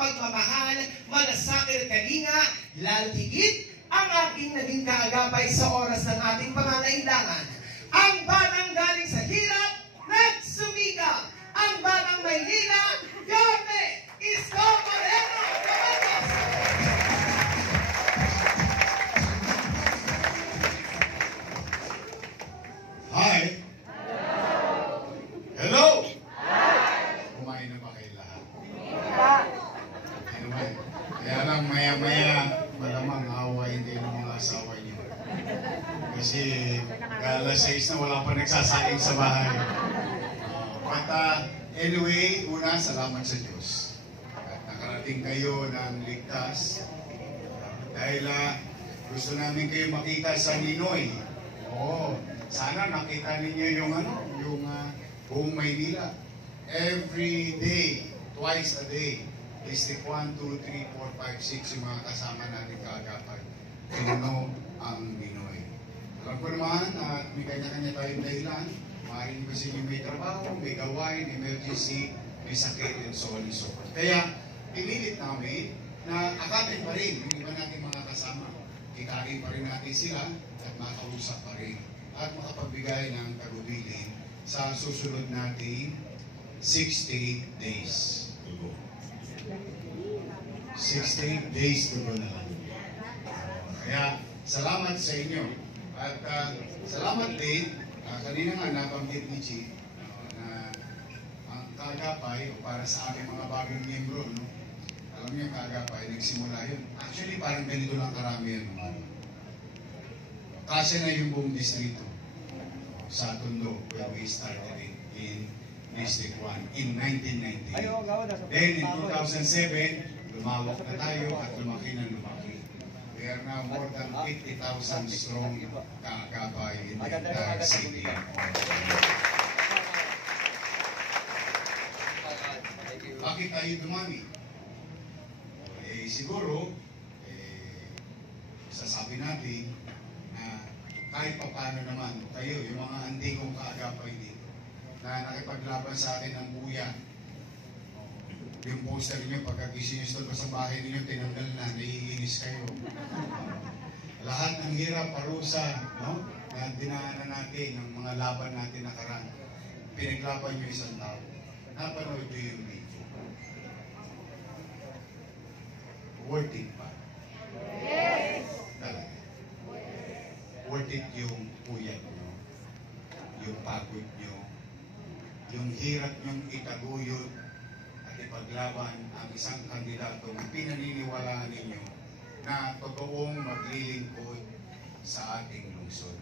pagmamahal, malasakit at kalinga, lalo't higit ang aking naging kaagapay sa oras ng ating pangangailangan. Ang batang galing sa hirap, nagsumika. Ang batang Maynila, Yorme Isko Moreno. Hi! Hello! Kumain na ba kayo lahat? Anyway, kaya lang maya-maya malamang awayin din ng mga asawa niyo. Kasi alas 6 na wala pa nagsasaing sa bahay. Anyway, una, salamat sa Diyos. At nakarating kayo ng ligtas. Dahil gusto namin kayo makita sa Ninoy. Oo, sana nakita ninyo yung buong Maynila. Every day, twice a day, District 1, 2, 3, 4, 5, 6, yung mga kasama natin kaagapan. Pinuno ang Ninoy. Alam ko naman at may kanya-kanya tayong dahilan. Maaaring kasi may trabaho, may gawain, emergency, may sakit, and so on and so forth. Kaya, pinilit namin na akapin pa rin yung iba nating mga kasama. Kikain pa rin natin sila at makausap pa rin. At makapagbigay ng tagubilin sa susunod nating 60 days to go. 60 days to go na lang. Kaya, salamat sa inyo. At salamat din. Kanina nga nabanggit ni Chief na ang kaagapay para sa aming mga bagong miyembro, no? Alam niyo, kaagapay, nagsimula yun. Actually, parang ganito lang karami yan. Kasi na yung buong distrito sa Tondo where we started in District 1 in 1990. Then in 2007, lumawak na tayo at lumaki na lumaki. We are now more than 50,000 strong kaagapay in the entire city. Bakit tayo dumami? Siguro, sasabi natin na kahit pa paano naman kayo, yung mga antikong kaagapay dito, na nakipaglaban sa akin ng buyan. Yung poster niyo, pagkagising nyo sa bahay niyo, tinanggal na, naiinis kayo. Lahat ng hirap, parusa, no? Na dinaanan natin, ng mga laban natin nakaraan. Pinaglaban nyo isang tao. Napanood nyo yung video. Worth it ba? Yes! Talaga. Worth it yung puyat nyo, yung pagod nyo, yung hirap nyong itaguyod, ipaglaban ang isang kandidatong pinaniniwalaan ninyo na totoong maglilingkod sa ating lungsod.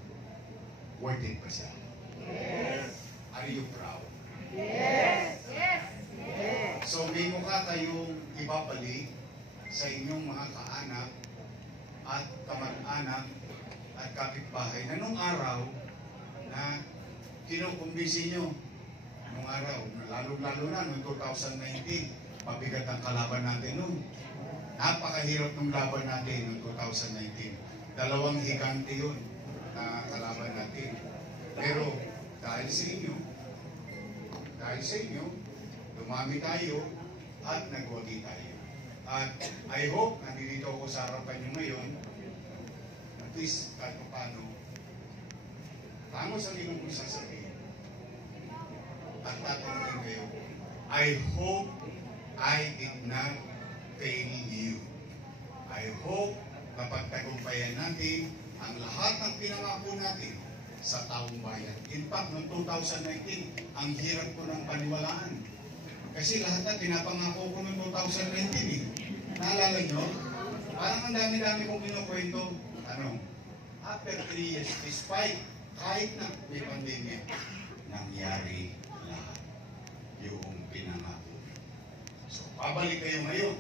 Worth it ba siya? Yes! Are you proud? Yes! Yes! Yes! So may mukha kayong ibabalik sa inyong mga kaanak at kamag-anak at kapitbahay na nung araw na kinukumbisi nyo nung araw, lalo-lalo na noong 2019, mabigat ang kalaban natin noon. Napakahirap ng laban natin noong 2019. Dalawang higante yun na kalaban natin. Pero dahil sa inyo, dumami tayo at nagwagi tayo. At I hope, nandito ako sa harapan nyo ngayon, at least kahit paano, tango sa inyo kung sasabihin. At tatanungin kayo, I hope I did not fail you. I hope napagtagumpayan natin ang lahat ng pinangako natin sa taong bayan. In fact, noong 2019, ang hirap ko ng paniwalaan. Kasi lahat na pinapangako ko noong 2019 eh. Naalala nyo? Parang ang dami-dami kong kinukwento. After 3 years, despite kahit na may pandemya, nangyari lahat yung pinangako. So, pabalik kayo ngayon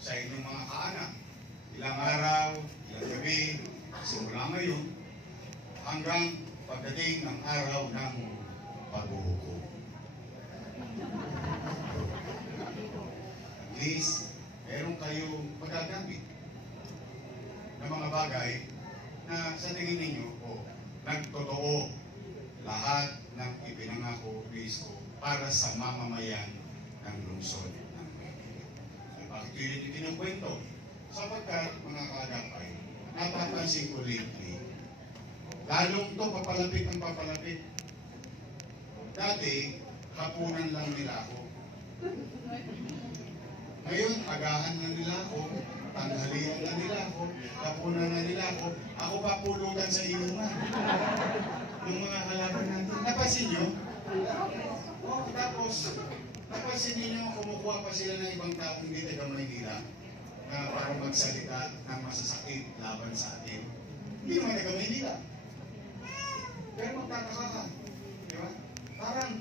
sa inyong mga kaanak. Ilang araw, ilang gabi, simula ngayon, hanggang pagdating ng araw ng paghuhukom. At least, meron kayong magagamit na mga bagay na sa tingin ninyo, nagtotoo lahat ng ipinangako ni Isko para sa mamamayan ng lungsod ng Maynila. Bakit pilit ikinukwento. Sapagkat, mga kaagapay, napapansin ko lately, lalong to papalapit ang papalapit. Dati, hapunan lang nila ako. Ngayon, agahan na nila ako, tanghalian na nila ako, hapunan na nila ako, ako papulutan sa inuman. Yung mga halaman natin. Napansin nyo? Oh, tapos, napansin niyo kumukuha pa sila ng ibang taong hindi taga Maynila na para magsalita ng masasakit laban sa atin. Hindi naman taga Maynila. Pero magtataka ka. Di ba? Parang,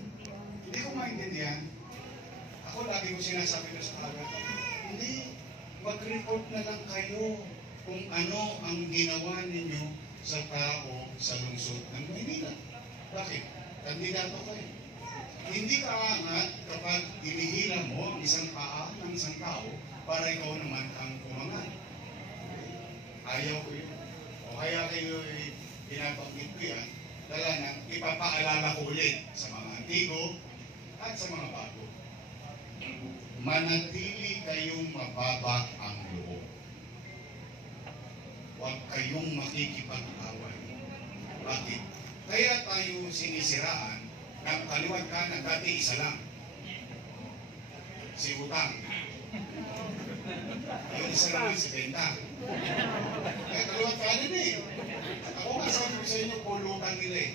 hindi ko maintindihan. Ako lagi ko sinasabi ko sa kagad, hindi, mag-report na lang kayo kung ano ang ginawa ninyo sa tao sa lungsod ng Maynila. Bakit? Kandidato kayo. Hindi ka angat kapag inihila mo ang isang paa ng isang tao para ikaw naman ang umangat. Ayaw ko yun. O kaya kayo pinabanggit ko yan, dala na ipapaalala ko ulit sa mga antigo at sa mga bago. Manatili kayong mababa ang loob. Huwag kayong makikipag-away. Bakit? Kaya tayo sinisiraan ng kaliwat kanan, dati isa lang. Si utang. Yung isa naman si benta. Kaya kaliwat kanan eh. Ako nga sabi ko sa inyo, pulutan nila eh.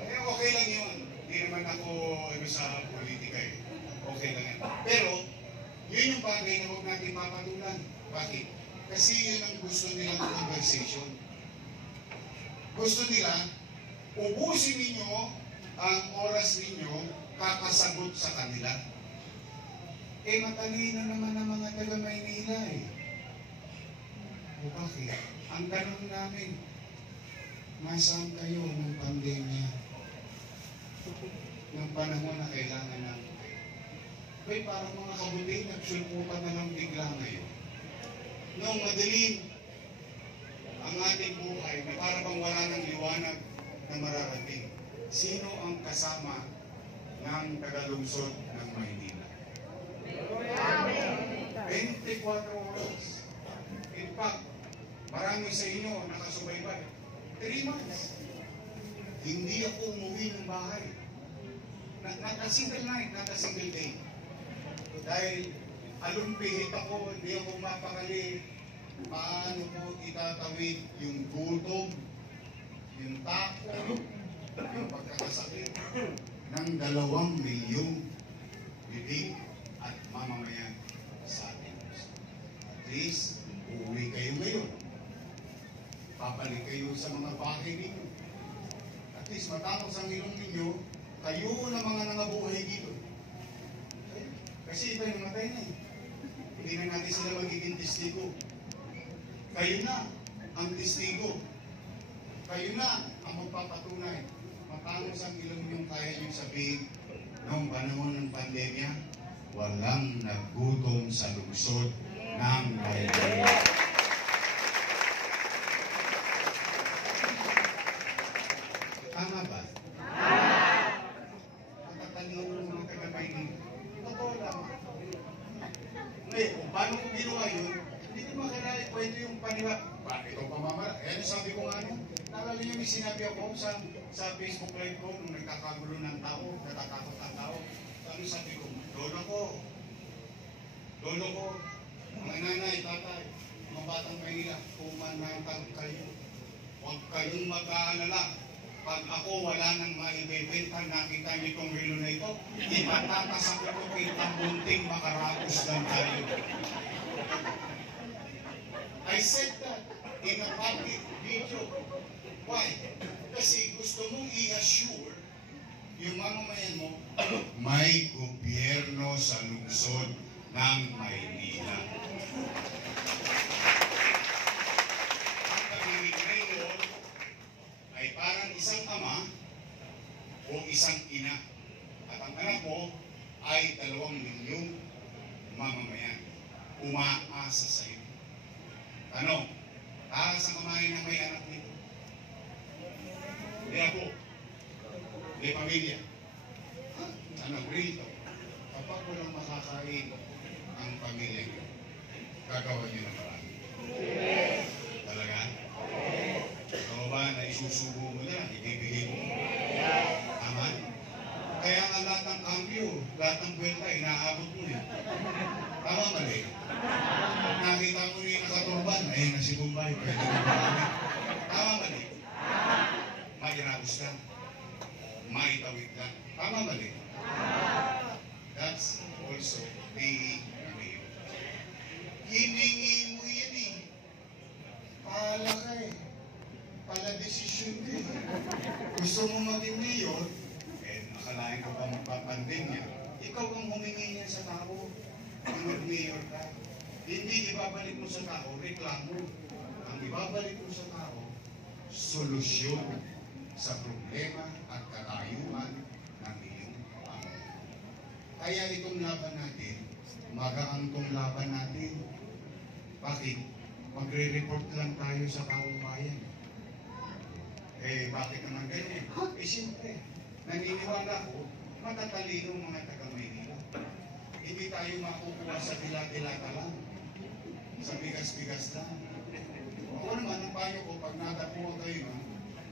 Kaya okay lang yun. Hindi naman ako sa politika eh. Okay lang yan. Pero, yun yung bagay na huwag natin papatulan. Bakit? Kasi yun ang gusto nilang conversation. Gusto nila, ubusin ninyo ang oras ninyo kakasagot sa kanila. Eh, matalino naman ang mga taga Maynila eh. O bakit? Ang tanong namin, nasaan kayo ng pandemya? Ng panahon na kailangan namin. May parang mga kabuti, nagsulpukan na lang bigla ngayon. Noong madilim, ang ating buhay, na parang bang wala ng liwanag na mararating. Sino ang kasama ng tagalungsod ng Maynila? 24 oras. In fact, marami sa inyo nakasubaybay. 3 months. Hindi ako umuwi ng bahay. Not a single night, not a single day. Dahil alumpihit ako, hindi ako mapakali paano ko itatawid yung gutom, yung tako, yung pagkakasakit ng 2 milyong bibig at mamamayan sa atin. At least, uuwi kayo ngayon. Papalik kayo sa mga bahay ninyo. At least, matapos ang ilong ninyo, kayo na mga nangabuhay dito. Kasi iba yung matay na eh. Hindi na natin sila magiging testigo. Kayo na ang testigo. Kayo na ang magpapatunay. Matangos ang ilong yung kaya niyong sabihin noong panahon ng pandemya, walang nagutom sa lungsod ng Maynila. Tama ba? Matatalino ng mga taga-Maynila. Totoo lang. Ngayon, kung paano ko ginawa yun, hindi ko makilala kwento yung paniwa. Bakit itong pamamala? Ayan, sabi ko nga ano, naalala niyo may sinabi ako sa Facebook live ko nung nagkakagulo ng tao, natatakot ang tao. Sabi ko, lolo ko, mga nanay, tatay, mga batang Maynila, pumanatag kayo. Huwag kayong mag-aalala. Pag ako wala nang maibibenta, nakita niyo itong relo na ito, ipatatas ako ito kitang bunting makarapos lang tayo. I said that in a public video. Why? Kasi gusto mong i-assure yung mamamayan mo, may gobyerno sa lungsod ng Maynila. Ang pag-ibig ngayon ay parang isang ama o isang ina. At ang anak mo ay 2 milyong mamamayan. Umaasa sa iyo. Ano? Taas ang kamahin ng may anak nito. Hindi ako. Hindi pamilya. Ano, rito. Kapag walang makakain ang pamilya niyo, magagawa niyo ng marami. Talaga? Ikaw ba na isusubo mo na, ibibigay mo? Aman? Kaya nga lahat ng cambio, lahat ng buwelta, inaabot mo eh. Tama mali? Nakita mo rin nakaturban, ayun na si Bombay, pwede mo marami. Tama mali? Mairabos lang. Maitawid lang. Tama mali? That's also being real. Hiningi mo yan eh. Pahala ka eh. Pala desisyon din. Gusto mo maging mayor, nakalain ka pa magpapandin niya. Ikaw ang humingi niya sa tao. Ang mag-mayor ka. Hindi ibabalik mo sa tao, reklamo. Ang ibabalik mo sa tao, solusyon sa problema at katayuan ng iyong pamilya. Kaya itong laban natin, magaang itong laban natin. Bakit? Magre-report lang tayo sa taong bayan. Eh, bakit naman ganyan? Eh, siyempre, naniniwala ko, matatalino mga taga-Maynila. Hindi tayo makukuha sa tila-tilata lang. Sa bigas-bigas lang. Ako naman, ang payo ko, pag natapuan kayo,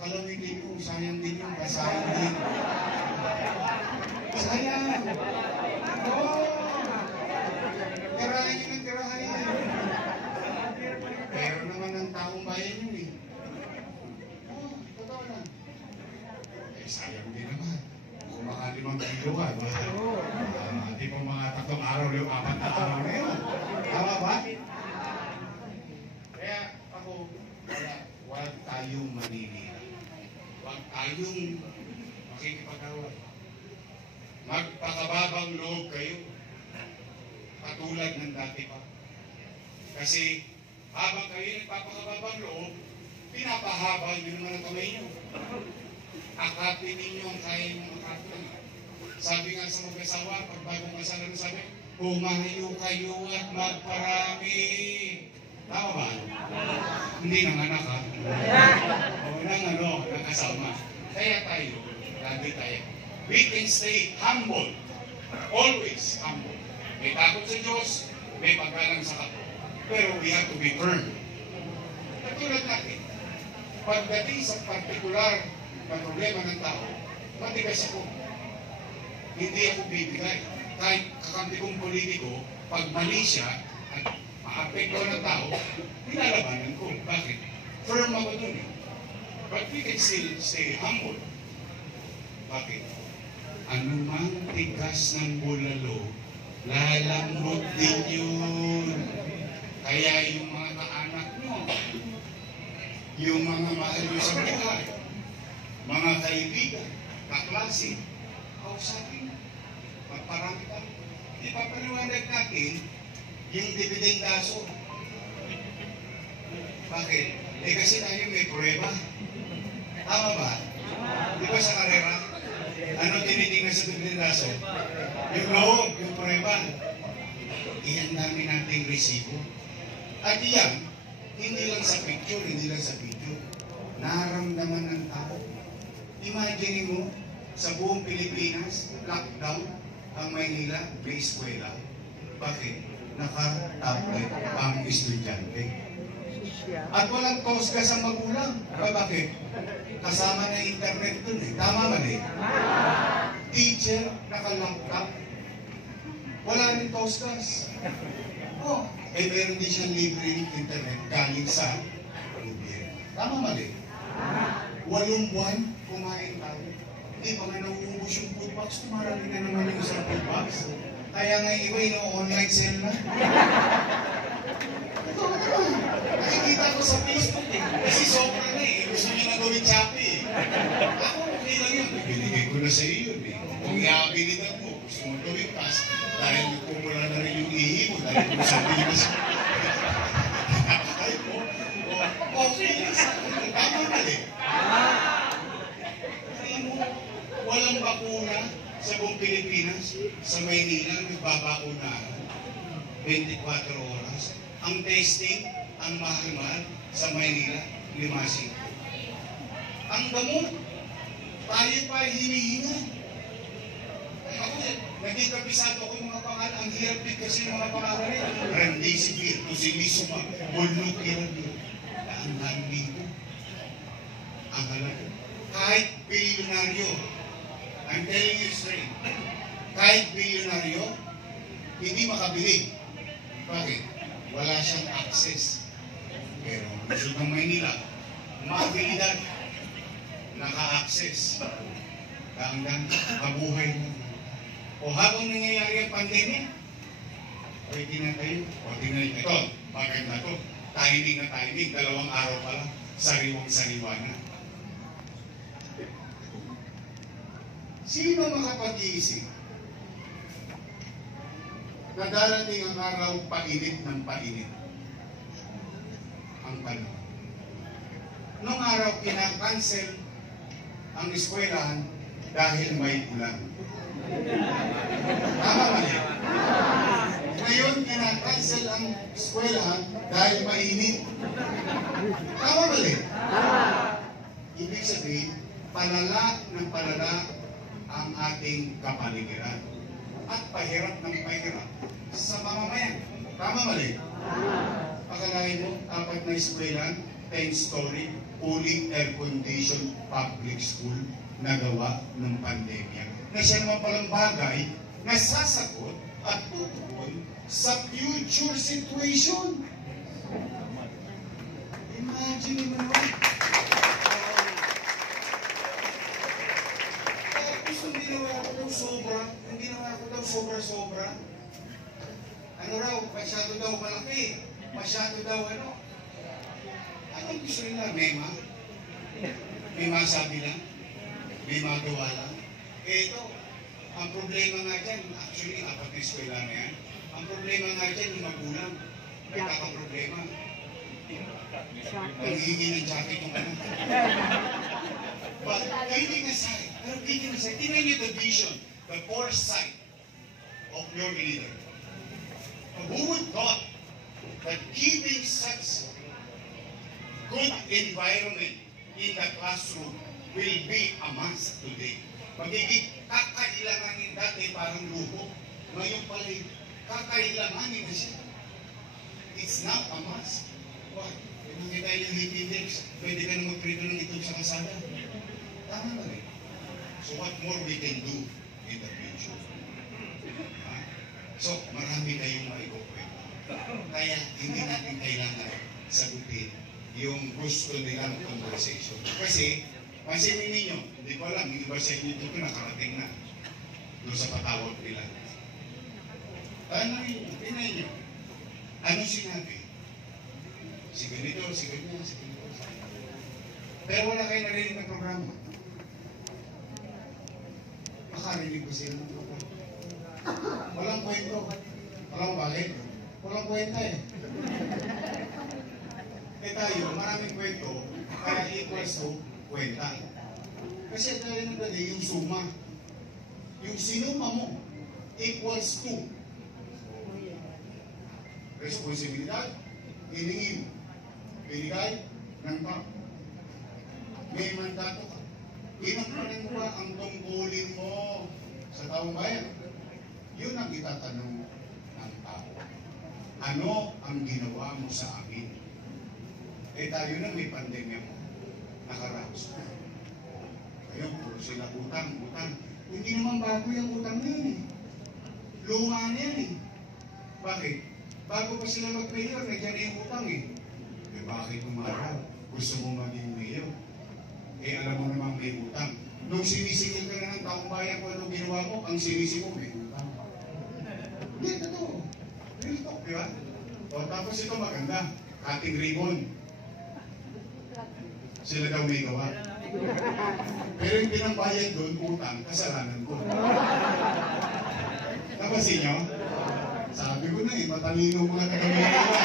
kalawin din yung, sayang din yung, kasayang din. Sayang! Oo! Tirahin yun ang tirahin. Pero naman ang taong bayan yun eh. Oo, totoo lang. Eh, sayang din naman. Kung baka 5 kilo ka, di pa mga 3 araw, 4 na araw na yun. Tama ba? Kaya ako, wag tayong maninira. Wag tayong makikipag-away. Magpakababang loob kayo. Katulad ng dati pa. Kasi habang kayo nagpapakababang loob, pinapahaba nyo naman ang kamay nyo. Akapin ninyo ang kaya nyo makapin. Sabi nga sa mag-asawa, pag bagong kasalan sabi, humahayo kayo at magparami. Tama ba? Hindi nang anak ha? O nang kasama. Kaya tayo, lagi tayo. We can stay humble. Always humble. May takot sa Diyos, may paggalang sa kapwa. Pero we have to be firm. Katulad natin, pagdating sa partikular na problema ng tao, matigas ako. Hindi ako bibigay. Kahit kakampi kong politiko, pag mali siya at maapekto ng tao, nilalabanan ko. Bakit? Firm ako dun eh. But we can still stay humble. Bakit? Anumang tigas ng bulalo, lalambot din yun. Kaya yung mga kaanak nyo, yung mga mahal nyo sa buhay, mga kaibigan, kaklase, kausapin, magparami ka. Ipapaliwanag natin yung dividendaso. Bakit? Eh kasi tayo may prueba. Tama ba? Di ba sa karera? Ano tinitingnan sa dividendaso? Yung loob, yung prueba. Iyan namin nating resibo. At iyan, hindi lang sa picture, hindi lang sa video. Naramdaman ng tao. Imagine mo, sa buong Pilipinas, lockdown, ang Maynila, may eskwela. Bakit? Naka-tablet ang estudyante. At walang tosgas ang magulang. Bakit? Kasama na internet dun eh. Tama mali? Teacher, naka-laptop. Wala rin tosgas. Oh, eh meron din siyang libreng internet galing sa gobyerno. Tama mali? 8 buwan, kumain tayo. Hindi pa nga nauubos yung food box, tumarami na naman yung isang food box. Kaya nga iba, online sale na. Ito, nakikita ko sa Facebook eh. Kasi sobra na eh. Gusto niya na gawin Shopee eh. Ako, okay lang yun. Binigay ko na sa iyo eh. Kung i-abilidad mo, gusto mo gawin pass. Dahil nagpumula na rin yung ihi mo. Dahil kung sabi niya na siya. Ay po. Okay lang sa akin. Tama mali. Kaya mo, walang bakuna sa buong Pilipinas. Sa Maynila, nagbabakunahan. 24 oras. Ang testing, ang mahal-mahal sa Maynila, 5. Ang gamot, tayo pa hinihingan. Ako, naging kabisado ko yung mga pangalan. Ang hirap din kasi yung mga pangalan rin. Remdesivir, si Lisuma, bulok yan yun. Daan libo. Ang alam ko. Kahit bilyonaryo, I'm telling you straight, kahit bilyonaryo, hindi makabili. Bakit? Wala siyang access. Pero gusto ng Maynila, mabilidad, naka-access. Hanggang mabuhay mo. O habang nangyayari ang pandemya, pwede na tayo. Pwede na yun. Ito, maganda to. Timing na timing. 2 araw pa lang. Sariwang-sariwa na. Sino makapag-iisip na darating ang araw painit ng painit? Ang panahon. Noong araw, kinakancel ang eskwelahan dahil may ulan. Tama ba niya? Ngayon, kinakancel ang eskwelahan dahil mainit. Tama ba niya? Ibig sabihin, palala ng palala ang ating kapaligiran at pahirap ng pahirap sa mamamayan. Tama ba niya? Akalain mo, 4 na eskwelahan, 10-story, fully air-conditioned public school na gawa ng pandemya. Na siya naman palang bagay na sasagot at tutugon sa future situation. Imagine mo naman. Tapos ang ginawa ko daw sobra, sobra. Ano raw, masyado daw malaki, masyado daw ano. Anong gusto nila? May masabi lang? May magawa lang? Ito, ang problema nga dyan, actually, 4 na eskwela na yan. Ang problema nga dyan, yung magulang. Nagkakaproblema. Nanghihingi ng jacket yung anak. But, kidding aside, tingnan niyo the vision, the foresight of your leader. Who would thought that giving such good environment in the classroom will be a must today. Magiging kakailanganin dati parang luho. Ngayon pala, kakailanganin na siya. It's not a must. Why? Kung nakita yung heat index, pwede ka na magprito ng itong sa kasada. Tama na rin. So what more we can do in the future? So, marami kayong maikukwento. Kaya, hindi natin kailangan sagutin yung gusto nilang conversation. Kasi, pansinin ninyo, hindi ko alam, yung iba sa inyo ito nakarating na doon sa patawag nila. Ano yun? Tingnan nyo. Ano sinabi? Si ganito, si ganyan, si ganito. Pero wala kayo narinig ng programa. Makarinig ko sila ng programa. Walang kwento. Walang balik. Walang kwenta eh. Tayo, maraming kwento, kaya equals to kwenta. Kasi tayo nagdali yung suma. Yung sinuma mo equals to responsibilidad, hiningin, binigay ng tao. May mandato ka. Pinagpanin mo ba ang tungkulin mo sa taong bayan? Yun ang itatanong ng tao. Ano ang ginawa mo sa amin? Eh tayo na may pandemya mo. Nakaraos na. Ayun, puro sila utang. Hindi naman bago yung utang na yun eh. Luma na yan eh. Bakit? Bago pa sila mag-mayor, nandiyan na yung utang eh. Eh bakit umaraw? Gusto mo maging mayor? Eh alam mo namang may utang. Nung sinisingil ka na ng taong bayan kung anong ginawa mo, ang sinisi mo may utang. Hindi, totoo. Real talk, di ba? O tapos ito maganda. Cutting ribbon. Sila daw may gawa. Pero yung pinambayad doon, utang, kasalanan ko. Napasin nyo? Sabi ko na eh, matalino mga taga-Manila.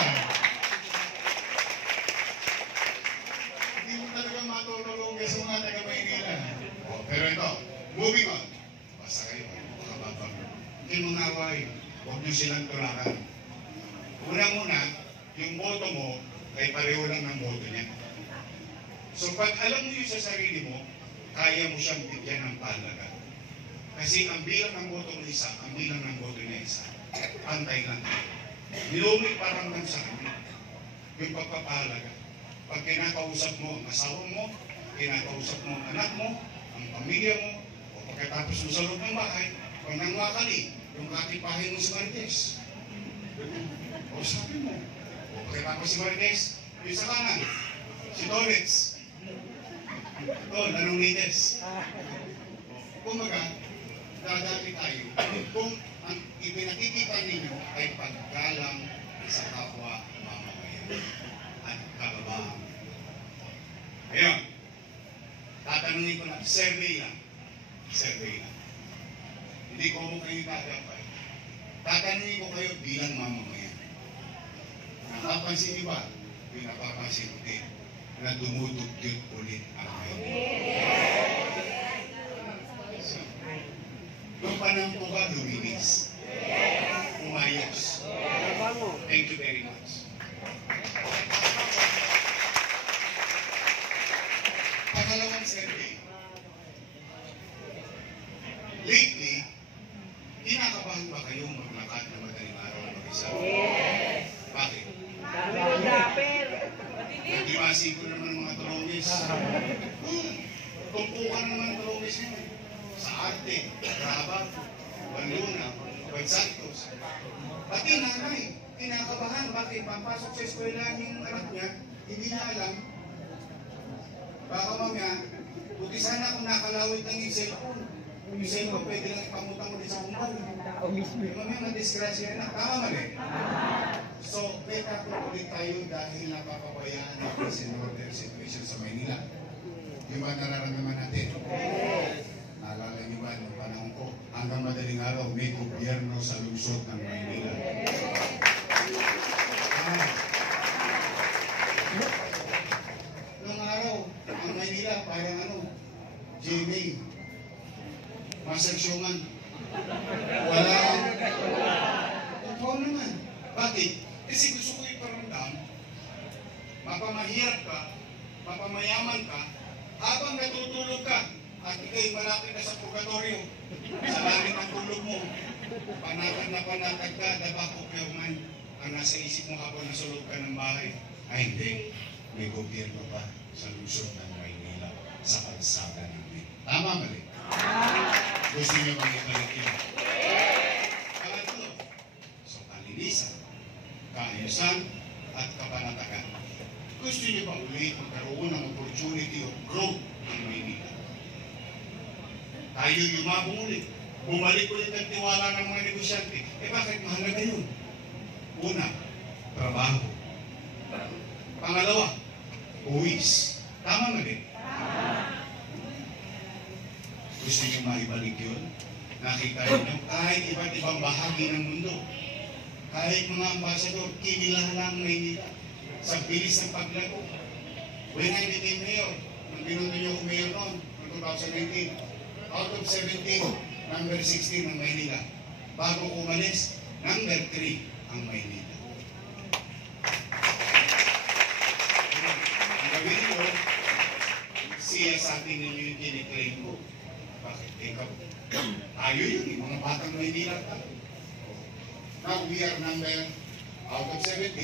Hindi mo talaga matulong sa mga taga-Manila. Pero ito, moving on. Basta kayo, makababang. Hindi mo naway, huwag nyo silang tulakan. Unang-una, yung boto mo ay pareho lang ng boto niya. So pag alam mo yun sa sarili mo, kaya mo siyang bigyan ng palaga. Kasi ang bilang ng boto ng isa, ang bilang ng boto niya isa, pantay lang. Nilumig paramdam sa kanya. Yung pagpapahalaga. Pag kinakausap mo ang asawa mo, kinakausap mo ang anak mo, ang pamilya mo, o pagkatapos mo sa loob ng bahay, pag nangwakali, yung katipahin mo si Marites. O sabi mo, o pagkatapos si Marites, yung sa kanan, si Torres. Tol, anong latest? Kumaga, dadali tayo. Kung ang ipinakikita ninyo ay paggalang sa kapwa mamamayan at kababaan. Ngayon, tatanungin ko na, survey lang. Survey lang. Hindi ko mo kayo tatapay. Tatanungin ko kayo bilang mamamayan. Nakapansin niyo ba? Pinapapansin ko din na dumudugyot ulit ang kayo. Nung panahon ko ba luminis? Umayos. Thank you very much. Pangalawang survey. Lately, kinakabahan ba kayong maglakad na madaling araw ng mag-isa? Bakit? Nagdimasin ko naman ng mga tulongis. Tumpukan naman ng tulongis mo. Sa arte, Rabab, Banduna, Juan Santos. Pati nanay, kinakabahan. Bakit? Papasok sa eskwelahan yung anak niya, hindi niya alam. Baka mamaya, buti sana kung nakalawit ng yung cellphone. Yung cellphone, pwede lang ipamutang ulit sa kumbang. Mamaya, madisgrasya na. Tama mali. So, may takot ulit tayo dahil napapabayaan ng present order situation sa Maynila. Yung ba nararamdaman natin? Naalala niyo ba ng panahon ko, hanggang madaling araw, may gobyerno sa lungsod ng Maynila. Noong araw, ang Maynila, parang ano, GMA, masaksyonan. Wala. Totoo naman. Bakit? Kasi gusto ko iparamdam, mapamahirap ka, mapamayaman ka, habang natutulog ka, at ikaw'y malapit na sa purgatorio, sa langit ng tulog mo, panatag na panatag ka, dabako piyuman, ang nasa isip mo habang nasulog ka ng bahay. Ay hindi, may gobyerno pa sa lungsod ng Maynila, sa kalsada namin. Tama mali? Gusto niyo bang ibalik yun? Pangatlo, so kalinisan, kaayusan, at kapanatagan. Gusto niyo bang ulit magkaroon ng opportunity of growth in Maynila? Tayo yumabong ulit. Bumalik ulit ang tiwala ng mga negosyante. Bakit mahalaga yun? Una, trabaho. Pangalawa, buwis. Tama nga din. Gusto niyo maibalik yun? Nakita niyo kahit iba't ibang bahagi ng mundo. Kahit mga ambasador, kinilahan ang Maynila sa bilis ng paglago. When I became mayor, nung binuto niyo ako mayor noon, noong 2019, out of 17, number 16 ang Maynila. Bago umalis, number 3 ang Maynila. Ang gawin ko, siya sa atin ninyo yung kiniklaim ko. Bakit? Ikaw, tayo yun, yung mga batang Maynila tayo. Now we are number, out of 17,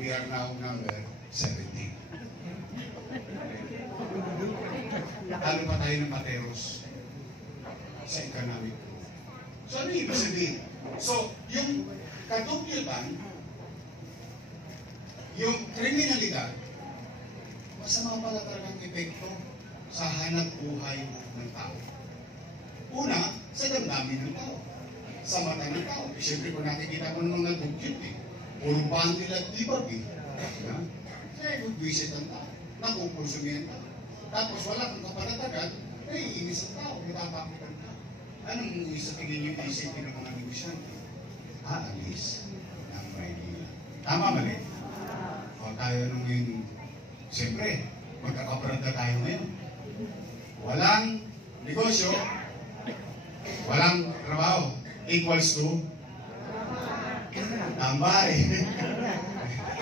we are now number 17. Talo pa tayo ng Materos sa economic growth. So ano yung ibig sabihin? So, yung kadugyutan, yung kriminalidad, masama pala talagang epekto sa hanap buhay ng tao. Una, sa damdamin ng tao. Sa mata ng tao. Siyempre kung nakikita mo ng mga dugyot puro bandil at libag kaya bugwisit ang tao. Nakukonsumi ang tao. Tapos wala kang kapanatagan, iinis ang tao, itatapit ang tao. Anong sa tingin yung isipin ng mga negosyante? Aalis ng Maynila. Tama mali? O tayo nung yung, siyempre, magkakaparada tayo ngayon. Walang negosyo, walang trabaho, equals to tambay.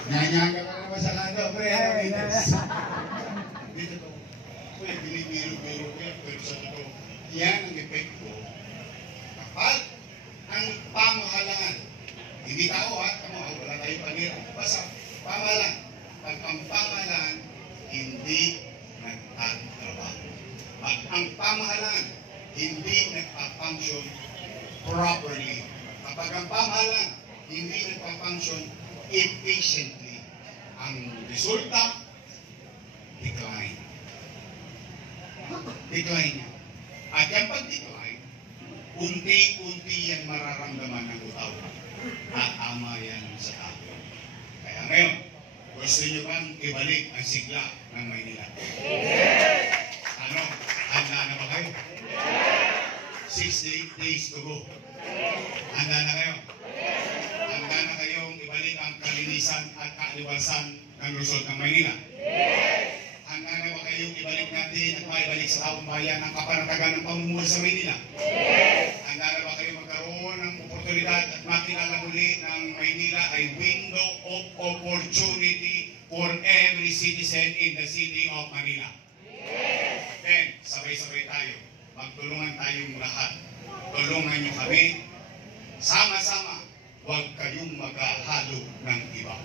Nyanyaga ka naman sa kanda, pre, dito to. Uy, binibiro-biro ko yan, pero sa totoo, yan ang epekto kapag ang pamahalaan, hindi tao ha, tayo panira. Basta, pamahalaan. Pag ang pamahalaan, hindi nagtatrabaho. Pag ang pamahalaan, hindi nagpa-function properly. Kapag ang pamahalaan, hindi nagpa-function efficiently, ang resulta, decline. Decline niya. At yung pag-decline, unti-unti yan mararamdaman ng utaw. Tatama yan sa tao. Kaya ngayon, gusto niyo bang ibalik ang sigla ng Maynila? Yes! Ano? Handa na ba kayo? Yes! 6 days to go. Handa na kayo? Yes! Handa na kayong ibalik ang kalinisan at kaaliwasan ng Luzon ng Maynila? Yes! Handa na ba kayong ibalik natin at maibalik sa taong bayan ang kapanatagan ng pamumuhay sa Maynila? Yes! Handa na ba kayong magkaroon ng oportunidad at makilala muli ng Maynila ay window of opportunity for every citizen in the city of Manila? Yes! Then, sabay-sabay tayo. Magtulungan tayong lahat. Tulungan niyo kami. Sama-sama. Huwag kayong maghahalo ng iba.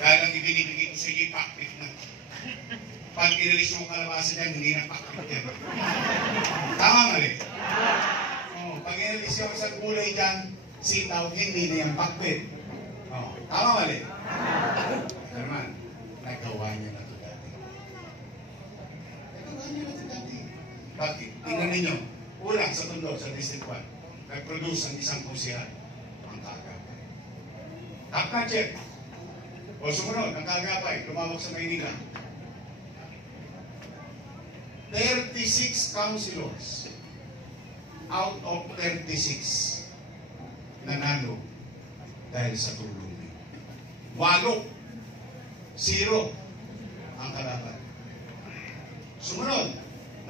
Dahil ang ibinibigay ko sa inyo, pakpit na. Pag inalis yung kalabasan yan, hindi na pakpit yan. Tama mali? Oh, pag inalis yung isang gulay dyan, sitaw, hindi na yung pakpit. Oh, tama mali? Naman, nagawa niya na ito dati. Nagawa niya na ito dati. Bakit? Tingnan ninyo, ulang sa Tondo, sa District 1, nag-produce ang isang kusihan, ang Kaagapay. Top-notcher. O sumunod, ang Kaagapay, lumawag sa Maynila. 36 councilors out of 36 nanalo dahil sa tulong niyo. 8, 0 ang kalaban. Sumunod,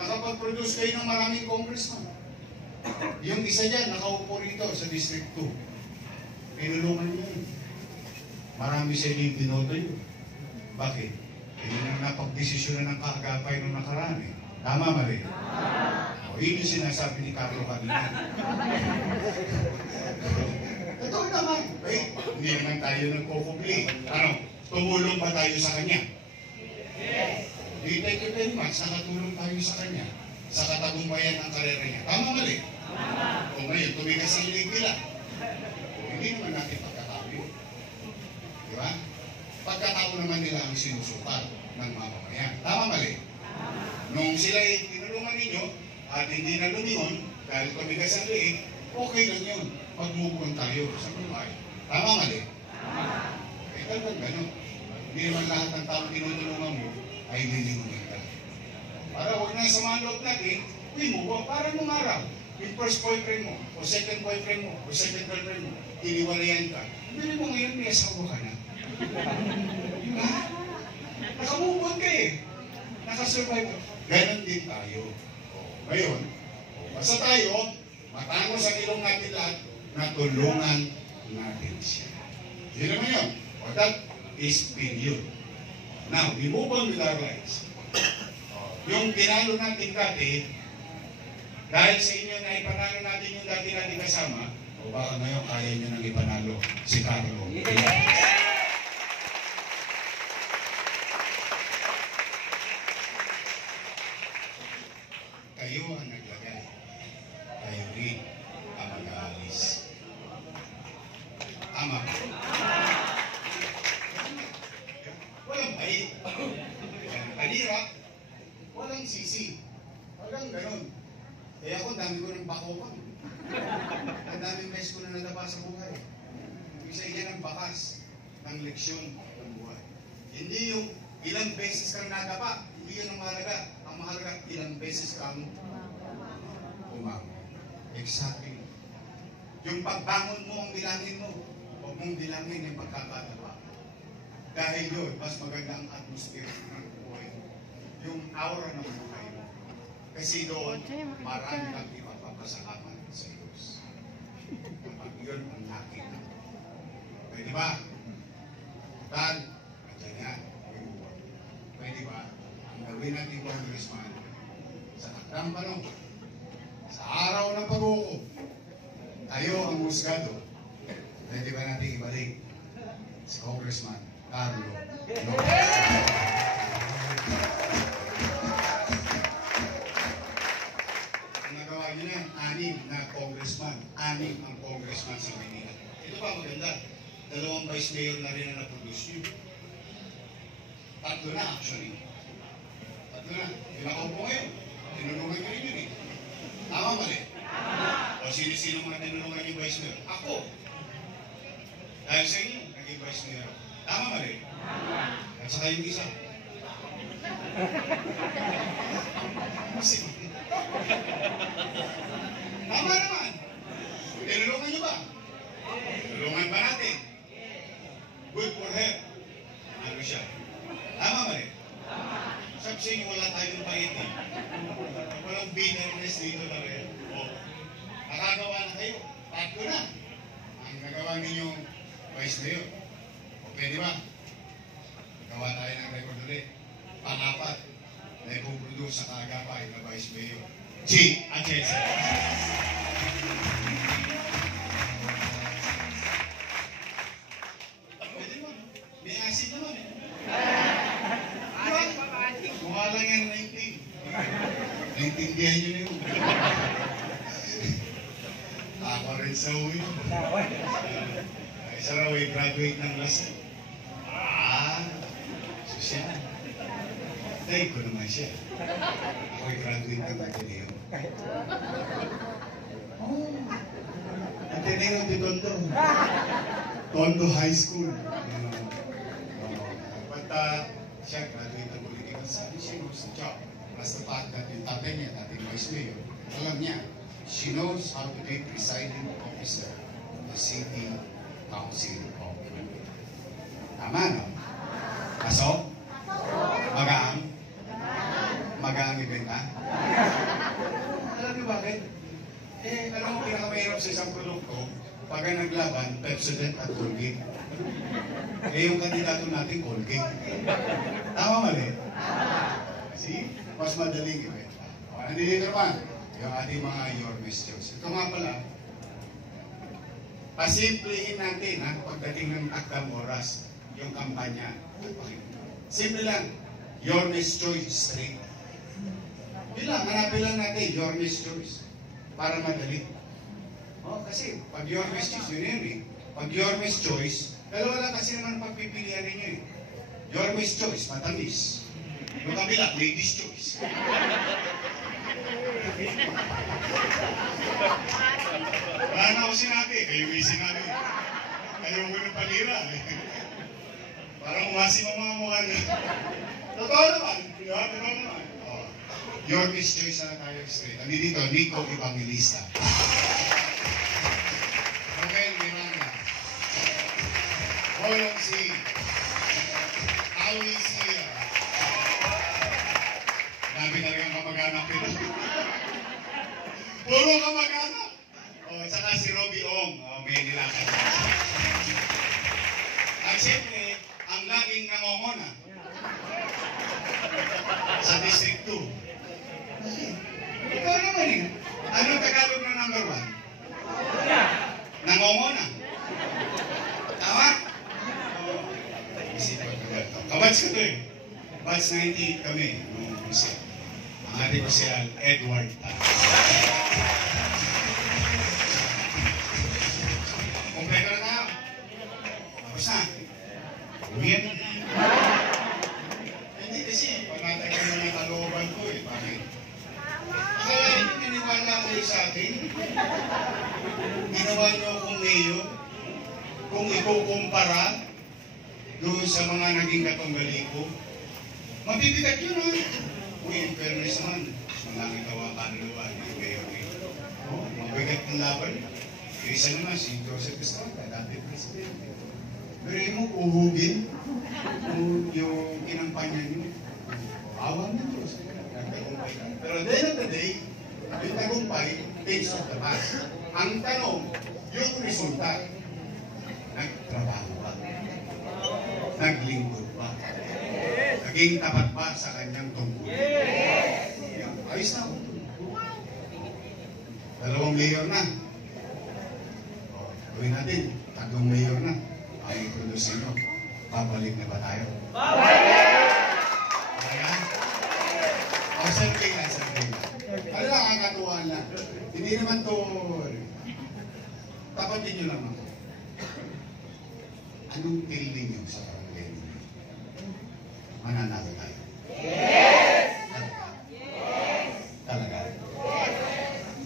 nakapag-produce kayo ng maraming congressman. Yung isa dyan, nakaupo rito sa District 2. Pinulungan niyo yun. Marami sa inyo yung binoto yun. Bakit? Yun ang napag-desisyonan ng Kaagapay nung nakaraan eh. Tama mali? O, yun yung sinasabi ni Carlo kanina. Totoo naman. Eh, hindi naman tayo nagkukubli. Ano? Tumulong ba tayo sa kanya? Yes. Thank you very much. Nakatulong tayo sa kanya sa katagumpayan ng karera niya. Tama mali? Tama. O ngayon, tumigas ang lig nila. Hindi naman natin pagkatao yun. Di ba? Pagkatao naman nila ang sinusukat ng mamamayan. Tama mali? Nung sila'y tinulungan ninyo at hindi na lumingon dahil tumigas ang liig, okay lang yun. Magmukon tayo sa buhay. Tama mali? Eh, talagang gano'n. Hindi naman lahat ng taong tinutulungan mo ay lilingunin ka. Para huwag na sa mga loob natin, uy mo, para nung araw, yung first boyfriend mo, o second boyfriend mo, o second girlfriend mo, iniwalayan ka. Hindi mo ngayon, may asawa ka na. Diba? Nakamubon ka eh. Nakasurvive ka. Ganon din tayo. Ngayon, basta tayo, matangos sa ilong natin lahat, natulungan natin siya. Yun naman yun. O that is period. Now, we move on with our lives. Yung tinalo natin dati, dahil sa inyo na ipanalo natin yung dati natin kasama, o baka ngayon kaya nyo nang ipanalo si Carlo. Kayo ang naglagay. Kayo rin ang mag-aalis. Tama. Walang bait. Kanira, walang sisi. Walang ganun. Kaya ako, dami ko ng bakokan. Ang daming beses ko na nadapa sa buhay. Isa yan ang bakas ng leksyon ng buhay. Hindi yung ilang beses kang nadapa. Hindi yun ang mahalaga. Ang mahalaga, ilang beses kang umangon. Exactly. Yung pagbangon mo ang bilangin mo. Huwag mong bilangin yung pagkakataba. Dahil yun, mas magandang atmosphere ng buhay mo. Yung aura ng buhay mo. Kasi doon, marami kang ipapapasalamat sa Diyos. Kapag yun ang nakita. Pwede ba? Tal, andyan yan. Pwede ba? Ang gawin natin congressman sa takdang panahon, sa araw ng pag-uko, tayo ang husgado. Pwede ba natin ibalik si Congressman Carlo. Ang nagawa niyo na, 6 na congressman. 6 ang congressman sa Manila. Ito pa maganda. 2 vice mayor na rin ang na-produce niyo. 3 na actually. 3 na. Pinakaupo ngayon. Tinulungan niyo rin yun eh. Tama mali? O sino-sino mga tinulungan yung vice mayor? Ako. Dahil sa inyo, naging vice mayor. Tama mali? At saka yung isa. Tama naman. Tinulungan niyo ba? Tinulungan ba natin? Good for her. Ano siya? Tama mali? Sabi sa inyo, wala tayong pait eh. Walang bitterness dito talaga. O, nakagawa na kayo. 3 na. Ang nagawa ninyong vice mayor. O, pwede ba? Gawa tayo ng record ulit. 4 na ipuproduce sa kaagapay na vice mayor. Si Atienza. Pwede mo, no? May acid naman eh. Mukha lang yan 19. Naintindihan nyo na yun. Ako rin sa uwi. Isa raw ay graduate ng last. Siya. Tayo ko naman siya. Ako ay graduate ng Ateneo. Ateneo de Tondo. Tondo High School. But siya graduate ng political science. She knows the job. Plus the fact that yung tatay niya, dating vice mayor, alam niya, she knows how to be presiding officer of the City Council of Manila. Tama, no? Kaso? Magaang? Magaang ibenta? Alam niyo bakit? Alam mo, pinakamahirap sa isang produkto, pag naglaban, Pepsodent at Colgate. Yung kandidato natin, Colgate. Tama mali? See? Mas madaling ibenta. Nandito naman, yung ating mga your mistakes. Ito nga pala, pasimplihin natin, pagdating ng takdang oras, yung kampanya. Simple lang, your Miss Choice Street. Yun lang, hanapin lang natin, your Miss Choice. Para madali. Kasi, pag your Miss Choice, yun eh. Pag your Miss Choice, dalawa lang kasi naman pagpipilian ninyo eh. Your Miss Choice, matamis. Yung kabila, Ladies Choice. Wala na ako sinabi, kayo may sinabi. Kayo ko ng palira. Parang umasi mo mga mukha niya. Totoo naman. Totoo naman. Your Miss Choice na tayo straight. Ano dito? Nico Evangelista. Okay, Miranda. Holland C. Awi Sia. Dami talagang kamag-anak ito. Puro kamag-anak. At saka si Robbie Ong. May nilakad. At siyempre, ang laging nangongona sa District 2. Ikaw naman eh. Anong Tagalog na number 1? Nangongona. Tama? Isipan ko ba ito? Kabats ko ito eh. Batch 98 kami. Ang ating kusyan, Edward Tan. Kompleto na tayo. Tapos na. Uwihan na. Hindi kasi, panatay ko na yung kalooban ko eh. Bakit? Kaya hindi niniwala kayo sa atin. Ginawa niyo akong mayor. Kung ikukumpara doon sa mga naging katunggali ko, mabibigat yun ha. Uy, in fairness naman, malaki gawa kaluluwa ng mayor eh. Mabigat ng laban. Yung isa naman, si Joseph Estrada, dati presidente. Pero mo, uhugin yung kinampanya niyo. Awan ng Diyos. Pero at the end of the day, yung tagumpay, things of the past. Ang tanong, yung resulta, nagtrabaho ba? Naglingkod ba? Naging tapat ba sa kanyang tungkol? Ayos na ako. 2 mayor na. Gawin natin, 3 mayor na. Ay, ko sa inyo, babalik na ba tayo? Ayan. O, sandali lang. Ano lang, kakatuwaan lang. Hindi naman to, tapatin nyo lang ako. Anong feeling nyo sa barangay nyo? Mananalo tayo? Yes! Talaga?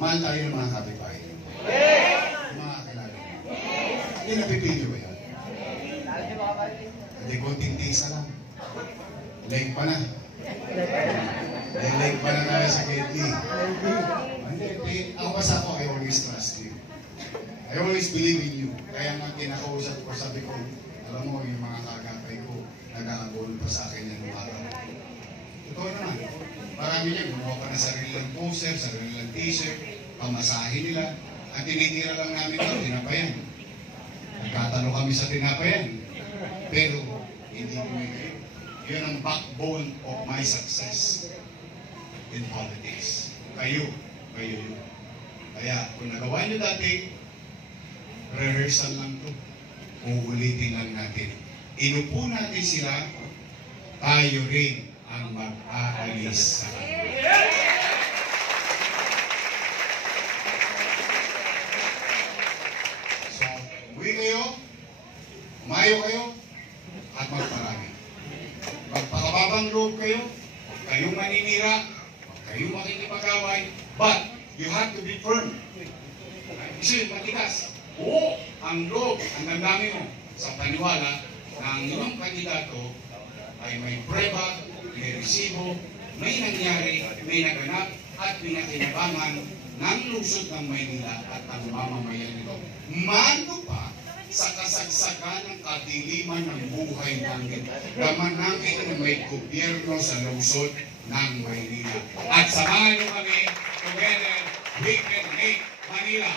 Mahal tayo ng mga kapitbahay nyo? Yes! Mga kakilala nyo? Hindi napipili ba yan? Hindi konting tisa lang. Leg pa na. Leg pa na tayo sa Ketli. Ako basta ako, I always trust you. I always believe in you. Kaya nga kinakausap ko, sabi ko, alam mo, yung mga kagapay ko, nag-aabon pa sa akin yung mga totoo naman. Marami niya, gumawa pa ng sarili lang poster, sarili lang t-shirt, pamasahin nila. Ang tinitira lang namin ito, tinapayan. Nagkatalo kami sa tinapayan. Pero, hindi ko kayo. Yun ang backbone of my success in politics. Kayo yun. Kaya, kung nagawa nyo dati, rehearsal lang to. Uulitin lang natin. Inupo natin sila, tayo rin ang mag-aalis sa kanila. So, uwi kayo, umayo kayo, at magparami. Magpakababang loob kayo, huwag kayong maninira, huwag kayong makikipag-away, but you have to be firm. Kasi matigas. Oo, ang loob, ang damdamin mo sa paniwala na ang inyong kandidato ay may preba, may resibo, may nangyari, may naganap, at pinakinabangan ng lungsod ng Maynila at ang mamamayan nito. Mano pa sa kasagsagan ng kadiliman ng buhay namin. Daman namin na may gobyerno sa lungsod ng Maynila. At samahan nyo kami, together, we can make Manila